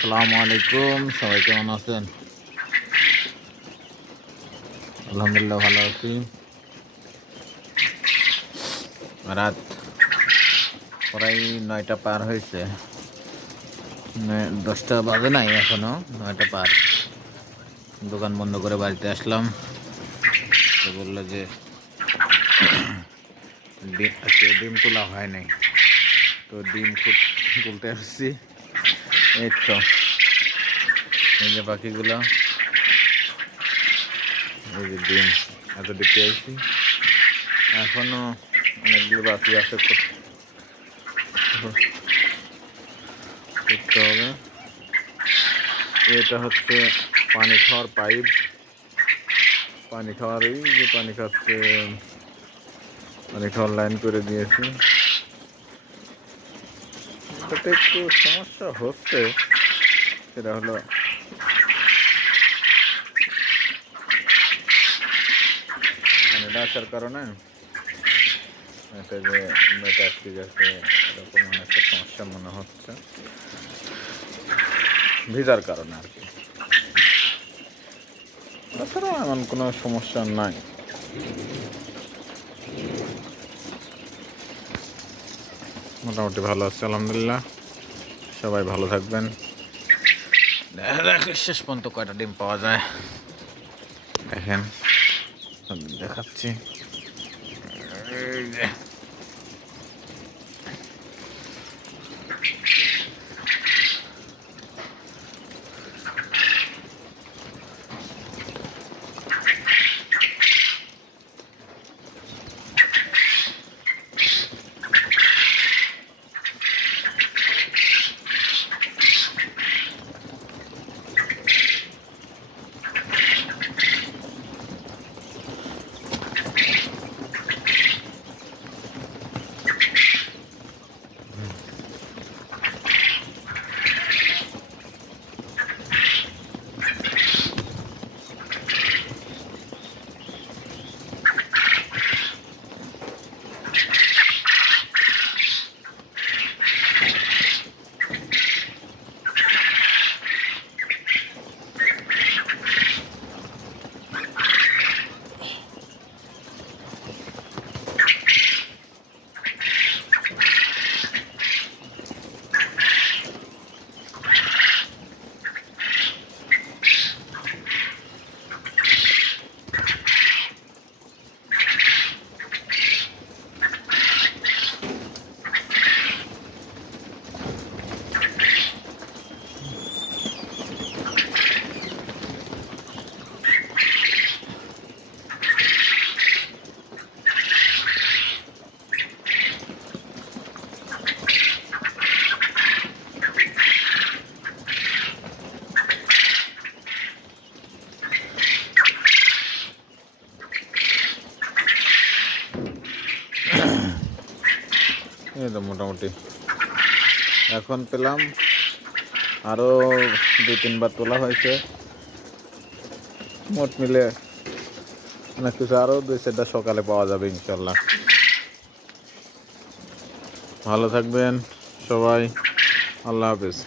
আসসালামু আলাইকুম, সবাই কেমন আছেন? আলহামদুলিল্লাহ ভালো আছি। রাত প্রায় নয়টা পার হয়েছে। দশটা বাজে নাই এখনও, নয়টা পার। দোকান বন্ধ করে বাড়িতে আসলাম। তো বলল যে, ডিম ডিম তোলা হয় নাই। তো ডিম খুব- তুলতে আসছি। এই তো। এই যে পাখিগুলো এই যে ডিম এত দিকে আইছি এখনও অনেকগুলো বাকি আছে কর- করতে হবে। এটা হচ্ছে পানি খাওয়ার পাইপ। পানি খাওয়ার এই যে পানি খাচ্ছে, পানি খাওয়ার লাইন করে দিয়েছি। এটাতে একটু সমস্যা হচ্ছে, সেটা হলো পানিটা আসার কারণে এটা যে মেটা ঠিক আছে এরকম অনেকটা সমস্যা মনে হচ্ছে। ভিজার কারণে আর কি। তাছাড়া এমন কোনো সমস্যা নাই। মোটামুটি ভালো আছি আলহামদুলিল্লাহ। সবাই ভালো থাকবেন। দেখা যাক শেষ পর্যন্ত কয়টা ডিম পাওয়া যায়। দেখেন দেখাচ্ছি। এই তো মোটামুটি। এখন পেলাম আরও দু তিনবার তোলা হয়েছে। মোট মিলে অনেক কিছু আরও দুই, চারটা সকালে পাওয়া যাবে ইনশাল্লাহ। ভালো থাকবেন সবাই। আল্লাহ হাফিজ।